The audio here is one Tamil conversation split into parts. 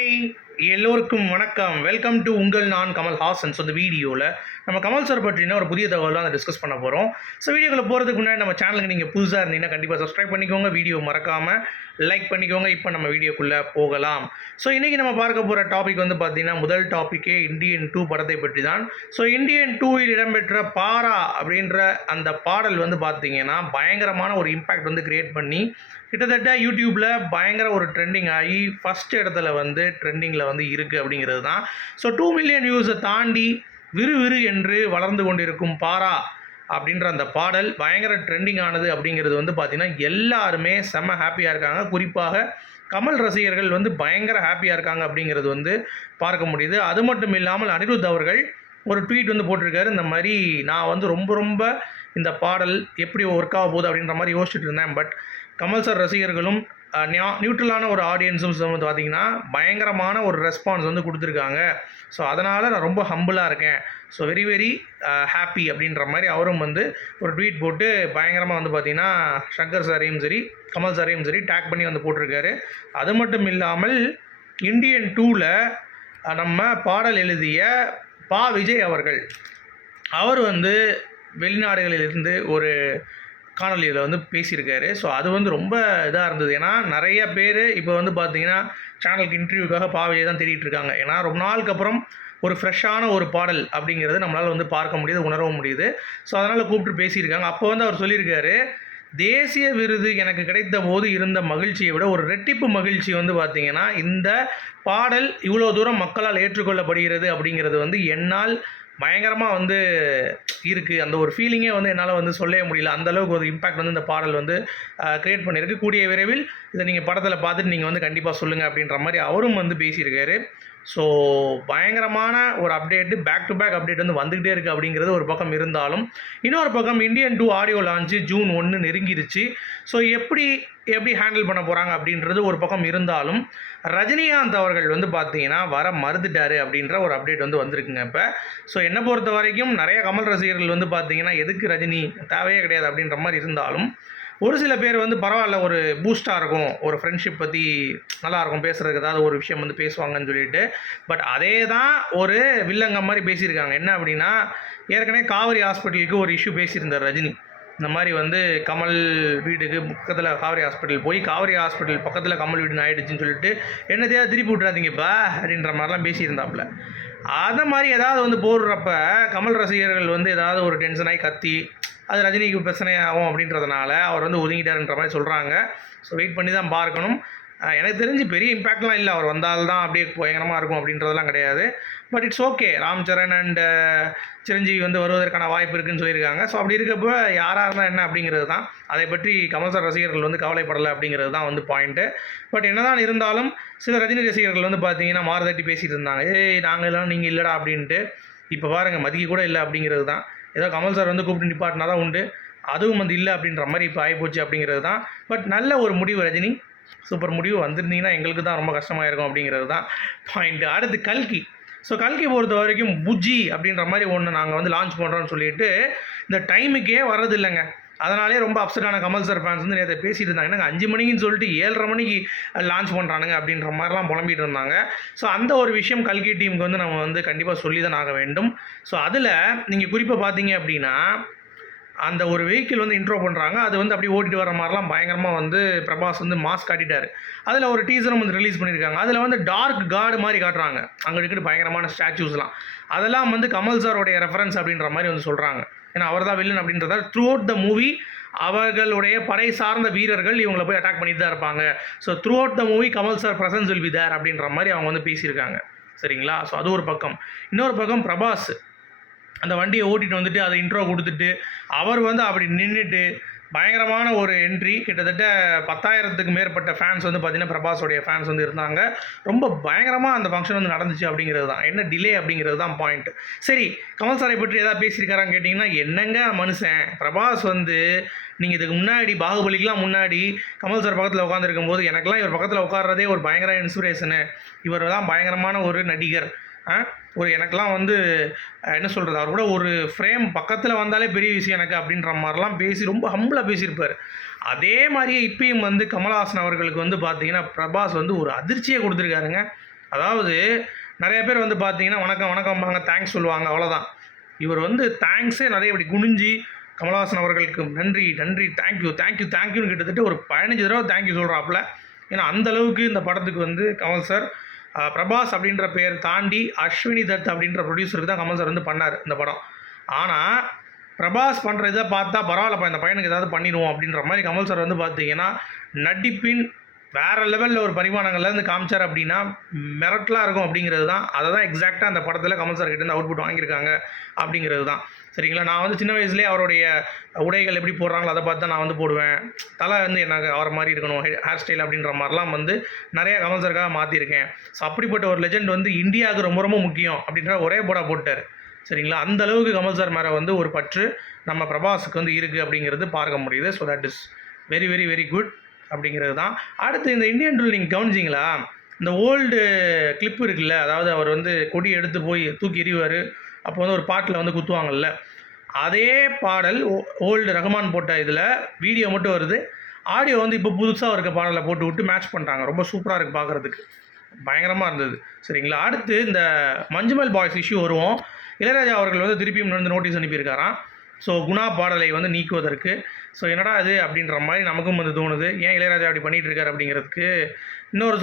ஹேய், எல்லோருக்கும் வணக்கம். வெல்கம் டு உங்கள் நான் கமல் ஹாசன். ஸோ இந்த வீடியோவில் நம்ம கமல் சார் பற்றின ஒரு புதிய தகவலாம் அதை டிஸ்கஸ் பண்ண போகிறோம். ஸோ வீடியோக்குள்ள போகிறதுக்கு முன்னாடி நம்ம சேனலுக்கு நீங்கள் புதுசாக இருந்தீங்கன்னா கண்டிப்பாக சப்ஸ்கிரைப் பண்ணிக்கோங்க. வீடியோ மறக்காமல் லைக் பண்ணிக்கோங்க. இப்போ நம்ம வீடியோக்குள்ளே போகலாம். ஸோ இன்றைக்கி நம்ம பார்க்க போகிற டாபிக் வந்து பார்த்திங்கன்னா முதல் டாப்பிக்கே இந்தியன் 2 படத்தை பற்றி தான். ஸோ இந்தியன் 2ல் இடம்பெற்ற பாரா அப்படின்ற அந்த பாடல் வந்து பார்த்திங்கன்னா பயங்கரமான ஒரு இம்பேக்ட் வந்து கிரியேட் பண்ணி கிட்டத்தட்ட யூடியூப்பில் பயங்கர ஒரு ட்ரெண்டிங் ஆகி ஃபஸ்ட் இடத்துல வந்து ட்ரெண்டிங்கில் வந்து இருக்குது அப்படிங்கிறது தான். ஸோ 2 மில்லியன் வியூஸை தாண்டி விறுவிறு என்று வளர்ந்து கொண்டிருக்கும் பாரா அப்படின்ற அந்த பாடல் பயங்கர ட்ரெண்டிங் ஆனது அப்படிங்கிறது வந்து பார்த்திங்கன்னா எல்லாருமே செம்ம ஹாப்பியாக இருக்காங்க. குறிப்பாக கமல் ரசிகர்கள் வந்து பயங்கர ஹாப்பியாக இருக்காங்க அப்படிங்கிறது வந்து பார்க்க முடியுது. அது மட்டும் இல்லாமல் அனிருத் அவர்கள் ஒரு ட்வீட் வந்து போட்டிருக்காரு. இந்த மாதிரி நான் வந்து ரொம்ப இந்த பாடல் எப்படி ஒர்க் ஆக போகுது அப்படின்ற மாதிரி யோசிச்சுட்டு இருந்தேன். பட் கமல் சார் ரசிகர்களும் நியூட்ரலான ஒரு ஆடியன்ஸும் வந்து பார்த்திங்கன்னா பயங்கரமான ஒரு ரெஸ்பான்ஸ் வந்து கொடுத்துருக்காங்க. ஸோ அதனால் நான் ரொம்ப ஹம்பிளாக இருக்கேன். ஸோ வெரி ஹாப்பி அப்படின்ற மாதிரி அவரும் வந்து ஒரு ட்வீட் போட்டு பயங்கரமாக வந்து பார்த்திங்கன்னா சங்கர் சாரையும் சரி கமல் சாரையும் சரி டேக் பண்ணி வந்து போட்டிருக்காரு. அது மட்டும் இல்லாமல் இந்தியன் 2ல் நம்ம பாடல் எழுதிய விஜய் அவர்கள் அவர் வந்து வெளிநாடுகளிலிருந்து ஒரு காணொலியில் வந்து பேசியிருக்காரு. ஸோ அது வந்து ரொம்ப இதாக இருந்தது. ஏன்னா நிறைய பேர் இப்போ வந்து பார்த்திங்கன்னா சேனலுக்கு இன்டர்வியூக்காக விஜய் தான் தேடிட்டு இருக்காங்க. ஏன்னா ரொம்ப நாளுக்கு அப்புறம் ஒரு ஃப்ரெஷ்ஷான ஒரு பாடல் அப்படிங்கிறது நம்மளால் வந்து பார்க்க முடியுது, உணரவும் முடியுது. ஸோ அதனால் கூப்பிட்டு பேசியிருக்காங்க. அப்போ வந்து அவர் சொல்லியிருக்காரு, தேசிய விருது எனக்கு கிடைத்த போது இருந்த மகிழ்ச்சியை விட ஒரு ரெட்டிப்பு மகிழ்ச்சி வந்து பார்த்திங்கன்னா இந்த பாடல் இவ்வளோ தூரம் மக்களால் ஏற்றுக்கொள்ளப்படுகிறது அப்படிங்கிறது வந்து என்னால் பயங்கரமாக வந்து இருக்குது. அந்த ஒரு ஃபீலிங்கே வந்து என்னால் வந்து சொல்லவே முடியல. அந்தளவுக்கு ஒரு இம்பேக்ட் வந்து இந்த பாடல் வந்து க்ரியேட் பண்ணியிருக்கு. கூடிய விரைவில் இதை நீங்கள் படத்தில் பார்த்துட்டு நீங்கள் வந்து கண்டிப்பாக சொல்லுங்கள் அப்படின்ற மாதிரி அவரும் வந்து பேசியிருக்காரு. ஸோ பயங்கரமான ஒரு update, back to back update வந்து வந்துக்கிட்டே இருக்குது அப்படிங்கிறது ஒரு பக்கம் இருந்தாலும், இன்னொரு பக்கம் இந்தியன் 2 ஆடியோ லான்ச்சு ஜூன் 1 நெருங்கிருச்சு. ஸோ எப்படி ஹேண்டில் பண்ண போகிறாங்க அப்படின்றது ஒரு பக்கம் இருந்தாலும், ரஜினிகாந்த் அவர்கள் வந்து பார்த்தீங்கன்னா வர மறுத்துட்டார் அப்படின்ற ஒரு அப்டேட் வந்து வந்திருக்குங்க இப்போ. ஸோ என்னை பொறுத்த வரைக்கும் நிறைய கமல் ரசிகர்கள் வந்து பார்த்தீங்கன்னா எதுக்கு ரஜினி தேவையே கிடையாது அப்படின்ற மாதிரி இருந்தாலும், ஒரு சில பேர் வந்து பரவாயில்ல ஒரு பூஸ்ட்டாக இருக்கும், ஒரு ஃப்ரெண்ட்ஷிப் பற்றி நல்லாயிருக்கும் பேசுகிறதுக்கு, ஏதாவது ஒரு விஷயம் வந்து பேசுவாங்கன்னு சொல்லிட்டு. பட் அதே தான் ஒரு வில்லங்க மாதிரி பேசியிருக்காங்க. என்ன அப்படின்னா, ஏற்கனவே காவேரி ஹாஸ்பிட்டலுக்கு ஒரு இஷ்யூ பேசியிருந்தார் ரஜினி. இந்த மாதிரி வந்து கமல் வீட்டுக்கு பக்கத்தில் காவேரி ஹாஸ்பிட்டல் போய் காவேரி ஹாஸ்பிட்டல் பக்கத்தில் கமல் வீடுன்னு ஆகிடுச்சின்னு சொல்லிட்டு என்னத்தையாவது திருப்பி விட்றாதீங்கப்பா அப்படின்ற மாதிரிலாம் பேசியிருந்தாப்புல. அதை மாதிரி ஏதாவது வந்து போடுறப்ப கமல் ரசிகர்கள் வந்து ஏதாவது ஒரு டென்ஷனாகி கத்தி அது ரஜினிக்கு பிரச்சனை ஆகும் அப்படின்றதுனால அவர் வந்து ஒதுங்கிட்டாருன்ற மாதிரி சொல்கிறாங்க. ஸோ வெயிட் பண்ணி தான் பார்க்கணும். எனக்கு தெரிஞ்சு பெரிய இம்பேக்ட்லாம் இல்லை. அவர் வந்தால்தான் அப்படியே பயங்கரமாக இருக்கும் அப்படின்றதெல்லாம் கிடையாது. But it's okay. Ram Charan and Chiranjeevi வந்து வருவதற்கான வாய்ப்பு இருக்குதுன்னு சொல்லியிருக்காங்க. ஸோ அப்படி இருக்கப்போ யாராக இருந்தால் என்ன அப்படிங்கிறது தான். அதை பற்றி கமல் சார் ரசிகர்கள் வந்து கவலைப்படலை அப்படிங்கிறது தான் வந்து பாயிண்ட்டு. பட் என்ன தான் இருந்தாலும் சில ரஜினி ரசிகர்கள் வந்து பார்த்தீங்கன்னா மாறுதட்டி பேசிகிட்டு இருந்தாங்க, நாங்கள் இல்லைனா நீங்கள் இல்லைடா அப்படின்ட்டு. இப்போ பாருங்கள் மதிக்க கூட இல்லை அப்படிங்கிறது தான். ஏதோ கமல் சார் வந்து கூப்பிட்டு நிப்பாட்டினா தான் உண்டு, அதுவும் வந்து இல்லை அப்படின்ற மாதிரி இப்போ ஆகிப்போச்சு அப்படிங்கிறது தான். பட் நல்ல ஒரு முடிவு ரஜினி, சூப்பர் முடிவு. வந்திருந்தீங்கன்னா எங்களுக்கு தான் ரொம்ப கஷ்டமாக இருக்கும் அப்படிங்கிறது தான் பாயிண்ட்டு. அடுத்து கல்கி. ஸோ கல்கி பொறுத்த வரைக்கும் புஜ்ஜி அப்படின்ற மாதிரி ஒன்று நாங்கள் வந்து லான்ச் பண்ணுறோன்னு சொல்லிட்டு இந்த டைமுக்கே வர்றதில்லைங்க. அதனாலே ரொம்ப அப்செட்டான கமல் சார் ஃபேன்ஸ் வந்து நேற்று பேசிகிட்டு இருந்தாங்க. எனக்கு 5 மணிக்குன்னு சொல்லிட்டு 7:30 மணிக்கு லான்ச் பண்ணுறானுங்க அப்படின்ற மாதிரிலாம் புலம்பிகிட்டு இருந்தாங்க. ஸோ அந்த ஒரு விஷயம் கல்கி டீமுக்கு வந்து நம்ம வந்து கண்டிப்பாக சொல்லி தான் ஆக வேண்டும். ஸோ அதில் நீங்கள் குறிப்பாக பார்த்தீங்க அப்படின்னா அந்த ஒரு வெஹிக்கிள் வந்து இன்ட்ரோ பண்ணுறாங்க. அது வந்து அப்படியே ஓட்டிட்டு வர மாதிரிலாம் பயங்கரமாக வந்து பிரபாஸ் வந்து மாஸ்க் காட்டிட்டார். அதில் ஒரு டீசரும் வந்து ரிலீஸ் பண்ணியிருக்காங்க. அதில் வந்து டார்க் காடு மாதிரி காட்டுறாங்க. அங்கே இருக்கிற பயங்கரமான ஸ்டாச்சூஸ்லாம் அதெல்லாம் வந்து கமல் சாரோடைய ரெஃபரன்ஸ் அப்படின்ற மாதிரி வந்து சொல்கிறாங்க. ஏன்னா அவர் தான் வில்லன் அப்படின்றதால் த்ரூ அவுட் த மூவி அவர்களுடைய படை சார்ந்த வீரர்கள் இவங்களை போய் அட்டாக் பண்ணிட்டு தான் இருப்பாங்க. So throughout the movie Kamal sir presence will be there அப்படின்ற மாதிரி அவங்க வந்து பேசியிருக்காங்க. சரிங்களா? ஸோ அது ஒரு பக்கம். இன்னொரு பக்கம் பிரபாஸ் அந்த வண்டியை ஓட்டிகிட்டு வந்துட்டு அதை இன்ட்ரோ கொடுத்துட்டு அவர் வந்து அப்படி நின்றுட்டு பயங்கரமான ஒரு என்ட்ரி. கிட்டத்தட்ட 10,000க்கு மேற்பட்ட ஃபேன்ஸ் வந்து பார்த்திங்கன்னா பிரபாஸோடைய ஃபேன்ஸ் வந்து இருந்தாங்க. ரொம்ப பயங்கரமாக அந்த ஃபங்க்ஷன் வந்து நடந்துச்சு அப்படிங்கிறது தான். என்ன டிலே அப்படிங்கிறது தான் பாயிண்ட்டு. சரி, கமல் சாரை பற்றி எதாவது பேசியிருக்காரான்னு கேட்டிங்கன்னா என்னங்க மனுஷன் பிரபாஸ் வந்து நீங்கள் இதுக்கு முன்னாடி பாகுபலிக்கெலாம் முன்னாடி கமல் சார் பக்கத்தில் உட்காந்துருக்கும் போது எனக்கெல்லாம் இவர் பக்கத்தில் உட்கார்றதே ஒரு பயங்கர இன்ஸ்பிரேஷனு, இவர் தான் பயங்கரமான ஒரு நடிகர், ஒரு எனக்கெலாம் வந்து என்ன சொல்கிறது, அவர் கூட ஒரு ஃப்ரேம் பக்கத்தில் வந்தாலே பெரிய விஷயம் எனக்கு அப்படின்ற மாதிரிலாம் பேசி ரொம்ப ஹம்பிளாக பேசியிருப்பார். அதே மாதிரியே இப்பயும் வந்து கமல்ஹாசன் அவர்களுக்கு வந்து பார்த்திங்கன்னா பிரபாஸ் வந்து ஒரு அதிர்ச்சியை கொடுத்துருக்காருங்க. அதாவது நிறைய பேர் வந்து பார்த்தீங்கன்னா வணக்கம் வணக்கம்பாங்க, தேங்க்ஸ் சொல்லுவாங்க, அவ்வளோதான். இவர் வந்து தேங்க்ஸே நிறைய இப்படி குனிஞ்சி கமலஹாசன் அவர்களுக்கு நன்றி நன்றி தேங்க்யூ தேங்க்யூ தேங்க்யூன்னு கிட்டத்தட்ட ஒரு 15 தடவை தேங்க்யூ சொல்கிறாப்புல. ஏன்னா அந்த அளவுக்கு இந்த படத்துக்கு வந்து கமல் சார் பிரபாஸ் அப்படின்ற பேர் தாண்டி அஸ்வினி தத் அப்படின்ற ப்ரொடியூசருக்கு தான் கமல் சார் வந்து பண்ணார் இந்த படம். ஆனால் பிரபாஸ் பண்ணுற இதை பார்த்தா பரவாயில்லப்பா இந்த பையனுக்கு ஏதாவது பண்ணிடுவோம் அப்படின்ற மாதிரி கமல் சார் வந்து பார்த்தீங்கன்னா நடிப்பின் வேறு லெவலில் ஒரு பரிமாணங்கள்லேருந்து காமிச்சார் அப்படின்னா மிரட்டலாக இருக்கும் அப்படிங்கிறது தான். அதை தான் எக்ஸாக்டாக அந்த படத்தில் கமல் சார் கிட்டேருந்து அவுட்புட் வாங்கியிருக்காங்க அப்படிங்கிறது தான். சரிங்களா, நான் வந்து சின்ன வயசுலேயே அவருடைய உடைகள் எப்படி போடுறாங்களோ அதை பார்த்து தான் நான் வந்து போடுவேன். தலை வந்து எனக்கு அவரை மாதிரி இருக்கணும், ஹேர் ஸ்டைல் அப்படின்ற மாதிரிலாம் வந்து நிறையா கமல் சாருக்காக மாற்றிருக்கேன். ஸோ அப்படிப்பட்ட ஒரு லெஜெண்ட் வந்து இந்தியாவுக்கு ரொம்ப ரொம்ப முக்கியம் அப்படின்ற ஒரே போடா போட்டார். சரிங்களா, அந்த அளவுக்கு கமல் சார் மேலே வந்து ஒரு பற்று நம்ம பிரபாஸுக்கு வந்து இருக்குது அப்படிங்கிறது பார்க்க முடியுது. So that is very very very good அப்படிங்கிறது தான். அடுத்து இந்த இந்தியன் டூல் நீங்கள் கவனிச்சிங்களா, இந்த ஓல்டு கிளிப் இருக்குல்ல, அதாவது அவர் வந்து கொடி எடுத்து போய் தூக்கி எறிவார், அப்போ வந்து ஒரு பாட்டில் வந்து குத்துவாங்கல்ல, அதே பாடல் ஓல்டு ரஹ்மான் போட்ட இதில் வீடியோ மட்டும் வருது, ஆடியோ வந்து இப்போ புதுசாக இருக்க பாடலை போட்டு விட்டு மேட்ச் பண்ணுறாங்க. ரொம்ப சூப்பராக இருக்குது பார்க்குறதுக்கு, பயங்கரமாக இருந்தது. சரிங்களா, அடுத்து இந்த மஞ்சுமல் பாய்ஸ் இஷ்யூ வருவோம். இளையராஜா அவர்கள் வந்து திருப்பியும் வந்து நோட்டீஸ் அனுப்பியிருக்காராம். ஸோ குணா பாடலை வந்து நீக்குவதற்கு. ஸோ என்னடா அது அப்படின்ற மாதிரி நமக்கும் வந்து தோணுது. ஏன் இளையராஜா அப்படி பண்ணிகிட்டு இருக்காரு அப்படிங்கிறதுக்கு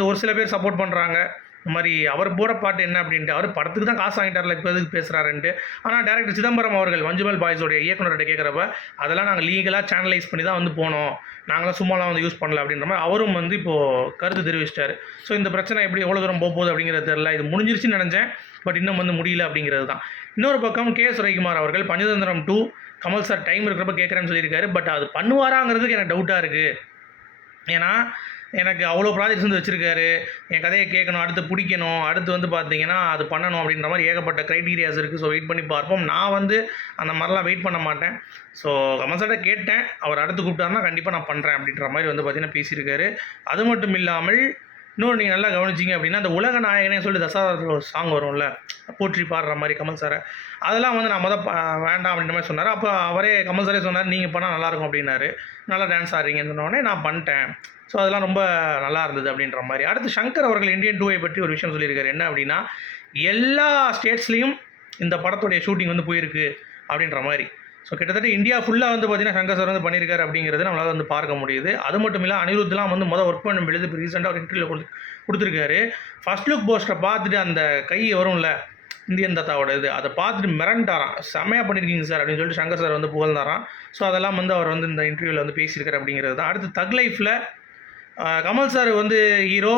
ஒரு சில பேர் சப்போர்ட் பண்ணுறாங்க. இந்த மாதிரி அவர் போகிற பாட்டு என்ன அப்படின்ட்டு, அவர் படத்துக்கு தான் காசு வாங்கிட்டார்ல, இப்போ எதுக்கு பேசுகிறாருன்ட்டு. ஆனால் டேரக்டர் சிதம்பரம் அவர்கள் மஞ்சுமல் பாய்ஸோடைய இயக்குனர்கிட்ட கேட்குறப்ப அதெல்லாம் நாங்கள் லீகலாக சேனலைஸ் பண்ணி தான் வந்து போனோம், நாங்களாம் சும்மாலாம் வந்து யூஸ் பண்ணல அப்படின்ற மாதிரி அவரும் வந்து இப்போது கருத்து தெரிவிச்சிட்டார். ஸோ இந்த பிரச்சனை எப்படி எவ்வளோ தூரம் போகுது அப்படிங்கிறது தெரியல. இது முடிஞ்சிருச்சுன்னு நினச்சேன், பட் இன்னும் வந்து முடியல அப்படிங்கிறது தான். இன்னொரு பக்கம் கே.எஸ். ரவிக்குமார் அவர்கள் பஞ்சதந்திரம் 2 கமல் சார் டைம் இருக்கிறப்ப கேட்குறேன்னு சொல்லியிருக்காரு. பட் அது பண்ணுவாராங்கிறதுக்கு எனக்கு டவுட்டாக இருக்குது. ஏன்னா எனக்கு அவ்வளோ ப்ராஜெக்ட்ஸ் வந்து வச்சுருக்காரு, என் கதையை கேட்கணும், அடுத்து பிடிக்கணும், அடுத்து வந்து பார்த்தீங்கன்னா அது பண்ணணும் அப்படின்ற மாதிரி ஏகப்பட்ட க்ரைட்டீரியாஸ் இருக்குது. ஸோ வெயிட் பண்ணி பார்ப்போம். நான் வந்து அந்த மாதிரிலாம் வெயிட் பண்ண மாட்டேன். ஸோ கமல் சார்ட்ட கேட்டேன், அவர் அடுத்து கூப்பிட்டாருன்னா கண்டிப்பாக நான் பண்ணுறேன் அப்படின்ற மாதிரி வந்து பார்த்தீங்கன்னா பேசியிருக்காரு. அது மட்டும் இல்லாமல் இன்னொன்று நீங்கள் நல்லா கவனிச்சிங்க அப்படின்னா, அந்த உலக நாயகனே சொல்லி தசாவதாரத்தில் ஒரு சாங் வரும்ல, போற்றி பாடுற மாதிரி கமல் சாரை, அதெல்லாம் வந்து நான் வேண்டாம் அப்படின்ற மாதிரி சொன்னார். அப்போ அவரே கமல் சாரே சொன்னார், நீங்கள் பண்ணால் நல்லாயிருக்கும் அப்படின்னாரு. நல்லா டான்ஸ் ஆடுறீங்கன்னு சொன்னோடனே நான் பண்ணிட்டேன். ஸோ அதெல்லாம் ரொம்ப நல்லா இருந்தது அப்படின்ற மாதிரி. அடுத்து சங்கர் அவர்கள் இந்தியன் 2 பற்றி ஒரு விஷயம் சொல்லியிருக்காரு. என்ன அப்படின்னா, எல்லா ஸ்டேட்ஸ்லேயும் இந்த படத்துடைய ஷூட்டிங் வந்து போயிருக்கு அப்படின்ற மாதிரி. ஸோ கிட்டத்தட்ட இந்தியா ஃபுல்லாக வந்து பார்த்தீங்கன்னா சங்கர் சார் வந்து பண்ணியிருக்காரு அப்படிங்கிறது நம்மளால் வந்து பார்க்க முடியுது. அது மட்டும் இல்லை, அனிருத்லாம் வந்து ஒர்க் பண்ண எழுது இப்போ ரீசெண்டாக ஒரு இன்டர்வியூ கொடுத்துருக்காரு. ஃபர்ஸ்ட் லுக் போஸ்டரை பார்த்துட்டு அந்த கை வரும்ல இந்தியன் தாத்தாவோட இது, அதை பார்த்துட்டு மிரண்டாராம், செம்மையாக பண்ணியிருக்கீங்க சார் அப்படின்னு சொல்லிட்டு சங்கர் சார் வந்து புகழ்ந்தாராம். ஸோ அதெல்லாம் வந்து அவர் வந்து இந்த இன்டர்வியூவில் வந்து பேசியிருக்காரு அப்படிங்கிறது தான். அடுத்து தக் லைஃப்பில் கமல் சார் வந்து ஹீரோ,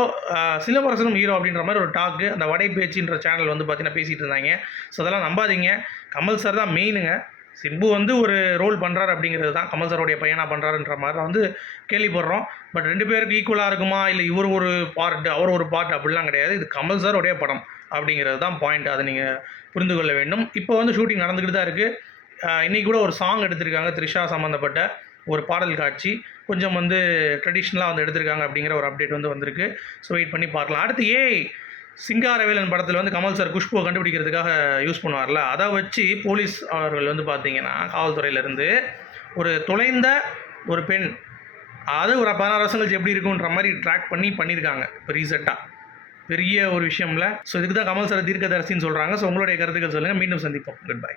சிலம்பரசனும் ஹீரோ அப்படின்ற மாதிரி ஒரு டாக்கு அந்த வடை பேச்சுன்ற சேனல் வந்து பார்த்தீங்கன்னா பேசிகிட்டு இருந்தாங்க. ஸோ அதெல்லாம் நம்பாதீங்க, கமல் சார் தான் மெயினுங்க. சிம்பு வந்து ஒரு ரோல் பண்ணுறாரு அப்படிங்கிறது தான், கமல் சாரோடைய பையனாக பண்ணுறாருன்ற மாதிரி தான் வந்து கேள்விப்படுறோம். பட் 2 பேருக்கு ஈக்குவலாக இருக்குமா, இல்லை இவர் ஒரு பார்ட் அவர் ஒரு பார்ட் அப்படிலாம் கிடையாது. இது கமல் சாரோடைய படம் அப்படிங்கிறது தான் பாயிண்ட். அதை நீங்கள் புரிந்து கொள்ள வேண்டும். இப்போ வந்து ஷூட்டிங் நடந்துக்கிட்டு தான் இருக்குது. இன்றைக்கி கூட ஒரு சாங் எடுத்திருக்காங்க, த்ரிஷா சம்மந்தப்பட்ட ஒரு பாடல் காட்சி, கொஞ்சம் வந்து ட்ரெடிஷ்னலாக வந்து எடுத்திருக்காங்க அப்படிங்கிற ஒரு அப்டேட் வந்து வந்திருக்கு. ஸோ வெயிட் பண்ணி பார்க்கலாம். அடுத்து சிங்காரவேலன் படத்தில் வந்து கமல் சார் குஷ்புவை கண்டுபிடிக்கிறதுக்காக யூஸ் பண்ணுவார்ல, அதை வச்சு போலீஸ் அவர்கள் வந்து பார்த்திங்கன்னா காவல்துறையிலேருந்து ஒரு தொலைந்த ஒரு பெண், அது ஒரு 16 வருஷம் கழிச்சு எப்படி இருக்குன்ற மாதிரி ட்ராக் பண்ணியிருக்காங்க இப்போ ரீசெண்டாக. பெரிய ஒரு விஷயம்ல. ஸோ இதுக்கு தான் கமல் சார் தீர்க்கதரிசின்னு சொல்கிறாங்க. ஸோ உங்களுடைய கருத்துக்கள் சொல்லுங்கள். மீண்டும் சந்திப்போம். Good bye.